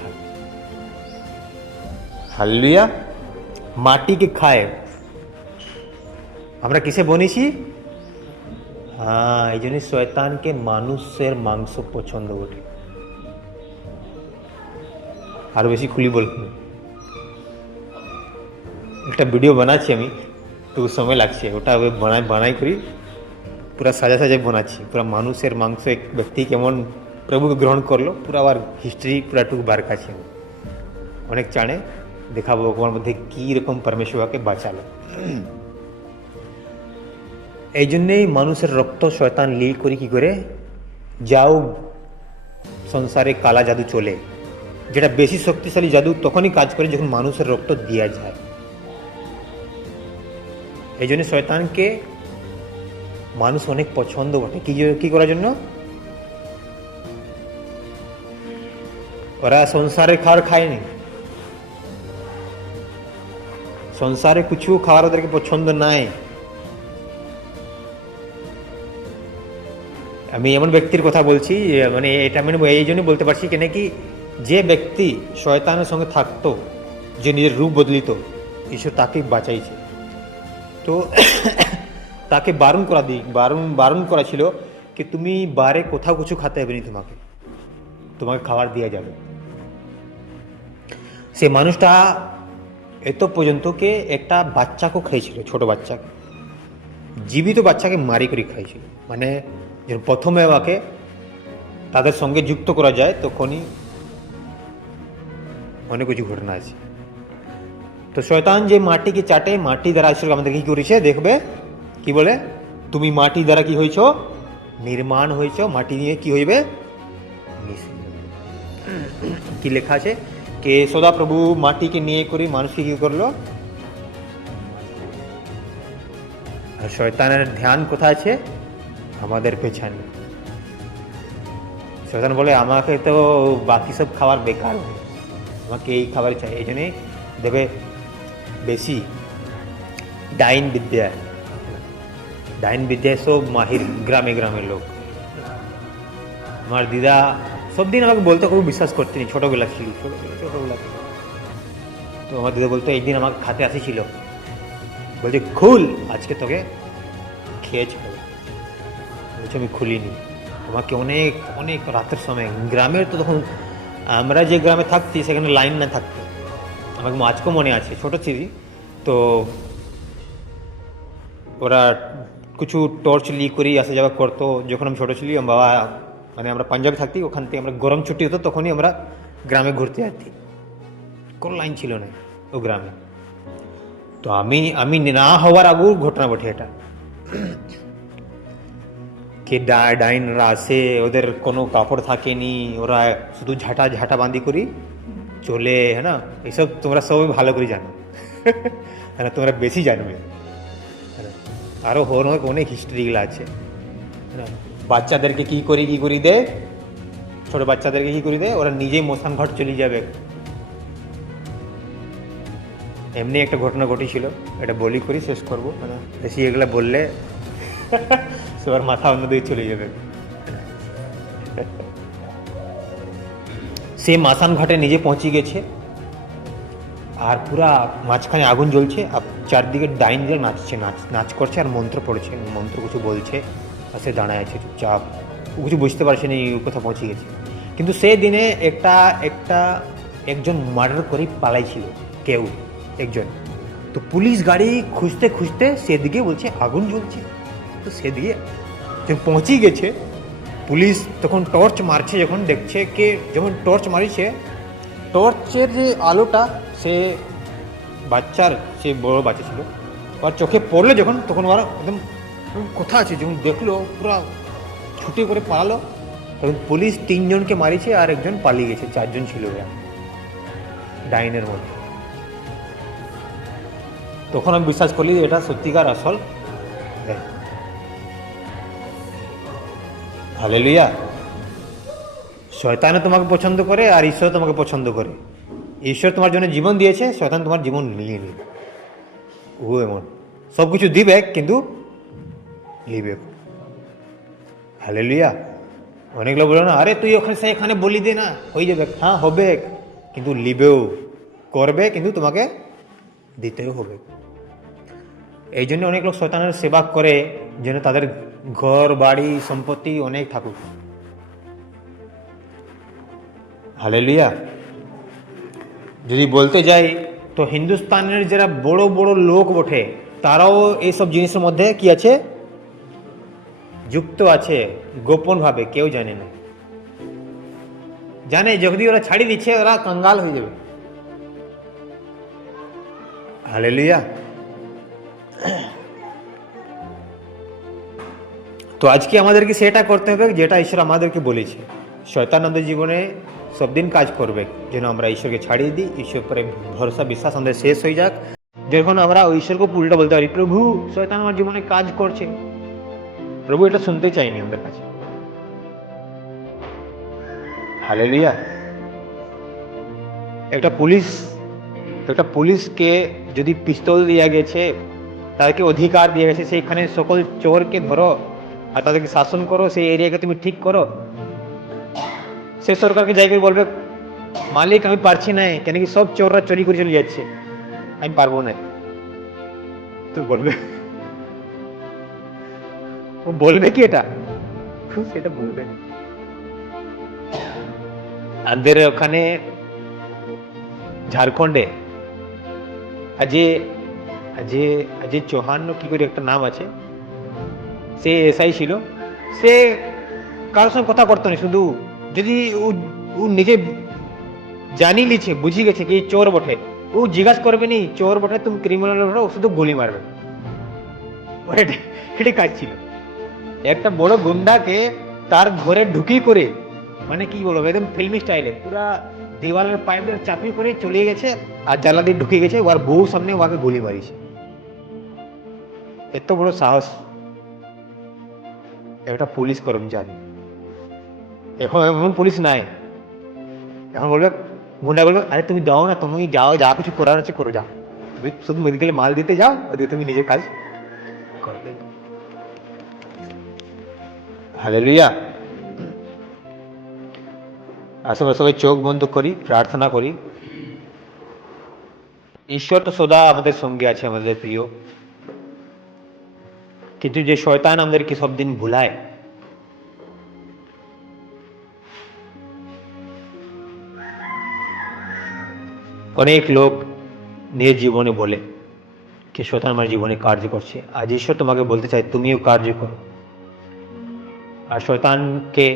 খায়। হালেলুয়া। মাটিকে খায়। আমরা কিসে বনেছি? হ্যাঁ, এই জন্য শয়তানকে মানুষের মাংস পছন্দ বটে। আরো বেশি খুলি বলবো, একটা ভিডিও বানাচ্ছি আমি, একটু সময় লাগছে, ওটা বানাই করি পুরা সাজা বানাচ্ছি, পুরা মানুষের মাংস এক ব্যক্তি কেমন প্রভুকে গ্রহণ করলো, পুরা আবার হিস্ট্রি পুরাটুকু বার কাছে অনেক চাণে দেখাবো ওর মধ্যে কি রকম পরমেশ্বরকে বাঁচালো। এই জন্যেই মানুষের রক্ত শয়তান লীল করি কি করে, যাও সংসারে কালা জাদু চলে, যেটা বেশি শক্তিশালী জাদু তখনই কাজ করে যখন মানুষের রক্ত দেওয়া যায়। এই জন্য শয়তানকে মানুষ অনেক পছন্দ বটে। কি করার জন্য? ওরা সংসারের খাবার খায়নি, সংসারে কিছু খাবার ওদেরকে পছন্দ নাই। আমি এমন ব্যক্তির কথা বলছি, মানে এটা আমি এই জন্য বলতে পারছি কেন কি, যে ব্যক্তি শয়তানের সঙ্গে থাকতো, যে নিজের রূপ বদলিত, ঈশ্বর তাকে বাঁচাইছে। তো তাকে বারণ করা ছিল কি তুমি বারে কোথাও কিছু খেতে হবে না, তোমাকে খাবার দেওয়া যাবে। সে মানুষটা এত পর্যন্ত কে একটা বাচ্চাকে খাইছিল, ছোট বাচ্চাকে, জীবিত বাচ্চাকে মারি করে খাইছিল। মানে যখন প্রথমে আমাকে তাদের সঙ্গে যুক্ত করা যায় তখনই অনেক কিছু ঘটনা আছে। তো শয়তান যে মাটিকে চাটে, মাটি দ্বারা ঈশ্বর আমাদের কি করেছে দেখবে, কি বলে, তুমি মাটি দ্বারা কি হয়েছ? নির্মাণ হয়েছ, মাটি নিয়ে কি হইবে? কি লেখা আছে কে সদা প্রভু মাটিকে নিয়ে করে মানুষকে কি করলো? আর শয়তানের ধ্যান কোথায় আছে? আমাদের পেছনে। শয়তান বলে আমাকে তো বাকি সব খাবার বেকার, আমাকে এই খাবার চাই। এই জন্যে দেবে বেশি ডাইন বিদ্যায় সব মাহির, গ্রামে লোক। আমার দিদা সব দিন আমাকে বলতো, কেউ বিশ্বাস করতে নি, ছোটোবেলা ছিল, ছোটোবেলা ছিল। তো আমার দিদা বলতো, একদিন আমাকে খাতে আসেছিল, বলছে খুল, আজকে তোকে খেয়েছে। বলছে আমি খুলিনি, তোমাকে অনেক অনেক রাতের সময়, গ্রামের তো তখন, আমরা যে গ্রামে থাকছি সেখানে লাইন না থাকতো। আমাকে আজকেও মনে আছে, ছোটো ছিলি তো ওরা কিছু টর্চ লি করেই আসা যাওয়া করতো। যখন আমি ছোটো ছিলি, আমার বাবা, মানে আমরা পাঞ্জাবে থাকতি, ওখান থেকে আমরা গরম ছুটি হতো, তখনই আমরা গ্রামে ঘুরতে যেতি, কোনো লাইন ছিল না ও গ্রামে। তো আমি আমি না হওয়ার আগেও ঘটনা ঘটে এটা, কে ডাইনরা আসে, ওদের কোনো কাপড় থাকেনি, ওরা শুধু ঝাঁটা ঝাঁটা বাঁধি করি চলে, হ্যাঁ না, এইসব তোমরা সবাই ভালো করে জানো, হ্যাঁ তোমরা বেশি জানবে। আরও অনেক হিস্ট্রিগুলো আছে। বাচ্চাদেরকে কি করি দে, ছোট বাচ্চাদেরকে কি করি দে, ওরা নিজেই মশান ঘাট চলে যাবে। এমনি একটা ঘটনা ঘটেছিল, এটা বলি করি শেষ করবো, মানে বেশি এগুলো বললে সবার মাথা অন্যদিকে চলে যাবে। সে মাসান ঘাটে নিজে পৌঁছে গেছে, আর পুরা মাঝখানে আগুন জ্বলছে, আর চারদিকে ডাইনরা নাচছে, নাচ করছে আর মন্ত্র পড়ছে, মন্ত্র কিছু বলছে, আর সে দাঁড়ায় আছে চুপচাপ, ও কিছু বুঝতে পারছে না এই কোথাও পৌঁছে গেছে। কিন্তু সে দিনে একজন মার্ডার করে পালাইছিল কেউ একজন। তো পুলিশ গাড়ি খুঁজতে খুঁজতে সেদিকে বলছে আগুন জ্বলছে, তো সেদিকে যখন পৌঁছে গেছে, পুলিশ তখন টর্চ মারছে, যখন দেখছে কে, যেমন টর্চ মারিছে, টর্চের যে আলোটা সে বড় বাচ্চা ছিল, ওর চোখে পড়লো যখন, তখন ওরা একদম কোথা আছে যখন দেখলো, পুরো ছুটে করে পালালো। তখন পুলিশ 3 জনকে মারিছে আর একজন পালিয়ে গেছে, 4 জন ছিল ওরা ডাইনের মধ্যে। তখন আমি বিশ্বাস করলি এটা সত্যিকার আসল। হালেলুয়া। শয়তানও তোমাকে পছন্দ করে আর ঈশ্বর তোমাকে পছন্দ করে। ঈশ্বর তোমার জন্য জীবন দিয়েছে, শয়তান তোমার জীবন নিয়ে নিবে। ও এমন সব কিছু দিবে কিন্তু নিবে। হালেলুয়া। অনেক লোক বলে না, আরে তুই এখানে বলি দে না, হয়ে যাবে। হ্যাঁ হবে, কিন্তু লিবেও, করবে, কিন্তু তোমাকে দিতেও হবে। এই জন্য অনেক লোক শয়তানের সেবা করে, যেন তাদের ঘর বাড়ি সম্পত্তি অনেক থাকুক। হালেলুয়া। যদি বলতে যাই তো হিন্দুস্তানের যারা বড় বড় লোক বটে, তারাও এইসব জিনিসের মধ্যে কি আছে, যুক্ত আছে, গোপন ভাবে কেউ জানে না। জানে যদি ওরা ছাড়ি দিচ্ছে, ওরা কঙ্গাল হয়ে যাবে। হালেলুয়া। তো আজকে আমাদেরকে সেটা করতে হবে যেটা ঈশ্বর আমাদেরকে বলেছে। শয়তান আমাদের জীবনে সব দিন কাজ করবে যেন আমরা ঈশ্বরকে ছাড়িয়ে দিই, ঈশ্বর পরে ভরসা বিশ্বাস আমাদের শেষ হয়ে যাক, যখন আমরা ওই ঈশ্বরকে উল্টা বলতে পারি, প্রভু শয়তান আমার জীবনে কাজ করছে। প্রভু এটা শুনতে চাইনি আমাদের কাছে। হালেলুয়া। একটা পুলিশকে যদি পিস্তল দেওয়া গেছে, তাদেরকে অধিকার দিয়ে গেছে সেইখানে সকল চোরকে ধরো আর তাদেরকে শাসন করো, সেই এরিয়াকে তুমি ঠিক করো, সে সরকারকে জায়গায় বলবে মালিক আমি পারছি না, কেন কি সব চোররা চুরি করে চলে যাচ্ছে, আমি পারবো না, তো বলবে, ও বলবে কি এটা, সেটা বলবে। আমাদের ওখানে ঝাড়খণ্ডে অজয় চৌহান কি করে একটা নাম আছে, সে এসআই ছিল। সে কারোর সঙ্গে কথা করতো না, শুধু যদি ও নিজে জানি লিছে, বুঝি গেছে কি চোর বটে, ও জিজ্ঞাসা করবে নি চোর বটে তুমি ক্রিমিনাল বটে, ও শুধু গুলি মারবে। এটাই কাজ ছিল। একটা বড় গুন্ডাকে তার ঘরে ঢুকি করে, মানে কি বলবো, একদম ফিল্মি স্টাইলে পুরা দেওয়ালের পাইপ চাপি করে চলে গেছে, আর জ্বালা দিয়ে ঢুকে গেছে, ওর বউ সামনে ওকে গুলি মারিছে। এত বড় সাহস একটা পুলিশ কর্মচারী। এখন এমন পুলিশ নাই, এখন বলবে, গুন্ডা বলবে আরে তুমি দাও না, তুমি যাও, যা কিছু করার আছে করো, যাও, তুমি শুধু মেডিকেলে মাল দিতে যাও, ওদিকে তুমি নিজের কাজ করবে। হালেলুয়া। আসলে আমরা সবাই চোখ বন্ধ করি, প্রার্থনা করি। ঈশ্বর তো সদা আমাদের সঙ্গে আছে, আমাদের প্রিয়, কিন্তু যে শয়তান আমাদেরকে সব দিন ভুলায়, অনেক লোক নিজের জীবনে বলে কি শয়তান আমার জীবনে কার্য করছে। আজ ঈশ্বর তোমাকে বলতে চাই, তুমিও কার্য করো আর শয়তানকে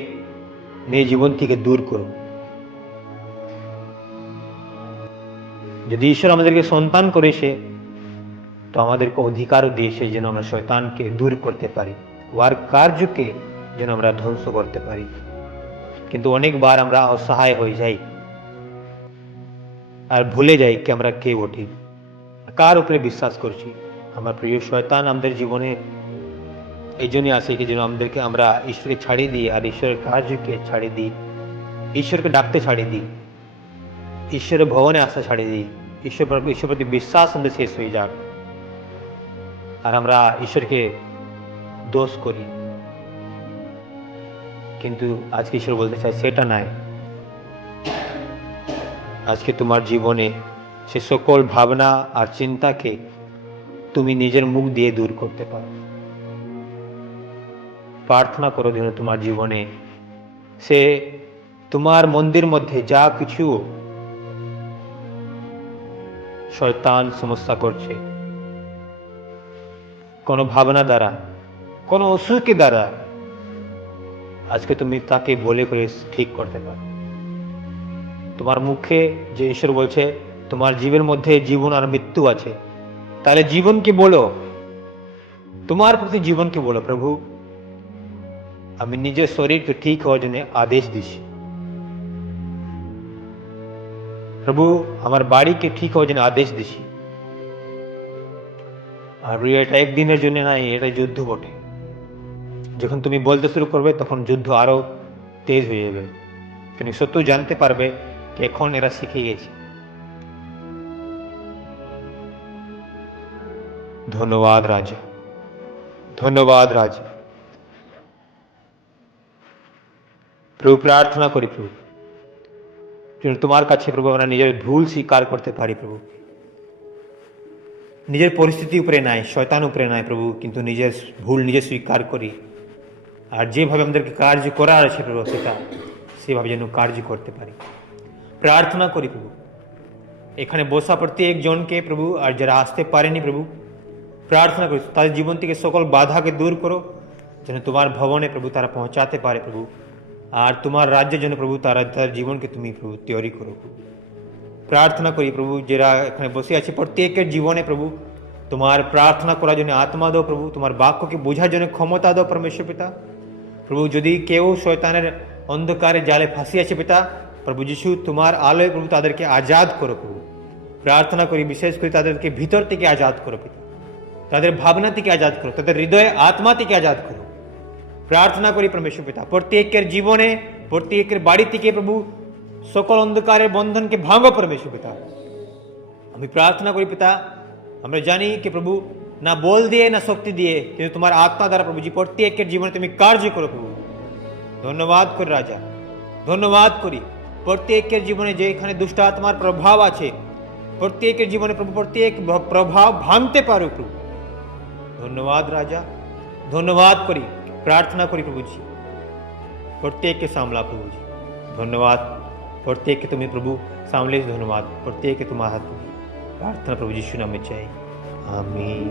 নিজের জীবন থেকে দূর করো। যদি ঈশ্বর আমাদেরকে সন্তান করেছে, তো আমাদেরকে অধিকারও দিয়েছে যেন আমরা শয়তানকে দূর করতে পারি, ওর কার্যকে যেন আমরা ধ্বংস করতে পারি। কিন্তু অনেকবার আমরা অসহায় হয়ে যাই আর ভুলে যাই কি আমরা কে বটি, কার উপরে বিশ্বাস করছি। আমার প্রিয়, শয়তান আমাদের জীবনে এই জন্যই আসে কি যেন আমাদেরকে আমরা ঈশ্বরকে ছাড়িয়ে দিই আর ঈশ্বরের কার্যকে ছাড়িয়ে দিই, ঈশ্বরকে ডাকতে ছাড়িয়ে দিই, ঈশ্বরের ভবনে আসা ছাড়িয়ে দিই, ঈশ্বর প্রতি বিশ্বাস আমাদের শেষ হয়ে যাক আর আমরা ঈশ্বরকে দোষ করি। কিন্তু আজকে ঈশ্বর বলতে চাই সেটা নয়। আজকে তোমার জীবনে সে সকল ভাবনা আর চিন্তাকে তুমি নিজের মুখ দিয়ে দূর করতে পারো। প্রার্থনা করো যেন তোমার জীবনে সে তোমার মন্দির মধ্যে যা কিছু শয়তান সমস্যা করছে, কোনো ভাবনা দ্বারা, কোনো অসুখের দ্বারা, আজকে তুমি তাকে বলে করে ঠিক করতে পারো। তোমার মুখে যে ঈশ্বর বলছে তোমার জীবের মধ্যে জীবন আর মৃত্যু আছে, তাহলে জীবনকে বলো, তোমার প্রতি জীবনকে বলো, প্রভু আমি নিজের শরীরকে ঠিক হওয়ার জন্য আদেশ দিচ্ছি, প্রভু আমার বাড়িকে ঠিক হওয়ার জন্য আদেশ দিচ্ছি। আর এটা একদিনের জন্য নাই, এটা যুদ্ধ বটে। যখন তুমি বলতে শুরু করবে তখন যুদ্ধ আরো তেজ হয়ে যাবে, তুমি সত্য জানতে পারবে যে এখন এরা শিখে গেছে। ধন্যবাদ রাজা, ধন্যবাদ রাজা। প্রভু প্রার্থনা করি প্রভু তোমার কাছে, প্রভু আমরা নিজের ভুল স্বীকার করতে পারি প্রভু, নিজের পরিস্থিতি উপরে নাই, শয়তান উপরে নাই প্রভু, কিন্তু নিজের ভুল নিজে স্বীকার করি আর যেভাবে আমাদেরকে কার্য করার আছে প্রভু সেটা সেভাবে যেন কার্য করতে পারি। প্রার্থনা করি প্রভু এখানে বসা প্রত্যেক জনকে প্রভু, আর যারা আসতে পারেনি প্রভু প্রার্থনা করি তাদের জীবন থেকে সকল বাধাকে দূর করো, যেন তোমার ভবনে প্রভু তারা পৌঁছাতে পারে প্রভু, আর তোমার রাজ্যের জন্য প্রভু তারা তার জীবনকে তুমি প্রভু তৈরি করো প্রভু। প্রার্থনা করি প্রভু যারা এখানে বসে আছে প্রত্যেকের জীবনে প্রভু তোমার প্রার্থনা করার জন্য আত্মা দাও প্রভু, তোমার বাক্যকে বোঝার জন্য ক্ষমতা দাও পরমেশ্বর পিতা। প্রভু যদি কেউ শয়তানের অন্ধকারে জালে ফাঁসি আছে পিতা, প্রভু যিশু তোমার আলোয় প্রভু তাদেরকে আজাদ করো প্রভু। প্রার্থনা করি বিশেষ করে তাদেরকে ভিতর থেকে আজাদ করো পিতা, তাদের ভাবনা থেকে আজাদ করো, তাদের হৃদয়ে আত্মা থেকে আজাদ করো। প্রার্থনা করি পরমেশ্বর পিতা প্রত্যেকের জীবনে প্রত্যেকের বাড়ি থেকে প্রভু সকল অন্ধকারের বন্ধনকে ভাঙো পরমেশ্বর পিতা। আমি প্রার্থনা করি পিতা, আমরা জানি কি প্রভু না বল দিয়ে না শক্তি দিয়ে, কিন্তু তোমার আত্মা দ্বারা প্রভুজি প্রত্যেকের জীবনে তুমি কার্য করো প্রভু। ধন্যবাদ করি রাজা, ধন্যবাদ করি প্রত্যেকের জীবনে যে এখানে দুষ্ট আত্মার প্রভাব আছে প্রত্যেকের জীবনে প্রভু প্রত্যেক প্রভাব ভাঙতে পারো প্রভু। ধন্যবাদ রাজা, ধন্যবাদ করি, প্রার্থনা করি প্রভুজি প্রত্যেককে সামলা প্রভুজি। ধন্যবাদ প্রত্যেককে তুমি প্রভু সামলে, ধন্যবাদ প্রত্যেককে তোমার হাত প্রার্থনা প্রভু যিশু নামে চাই, আমিন।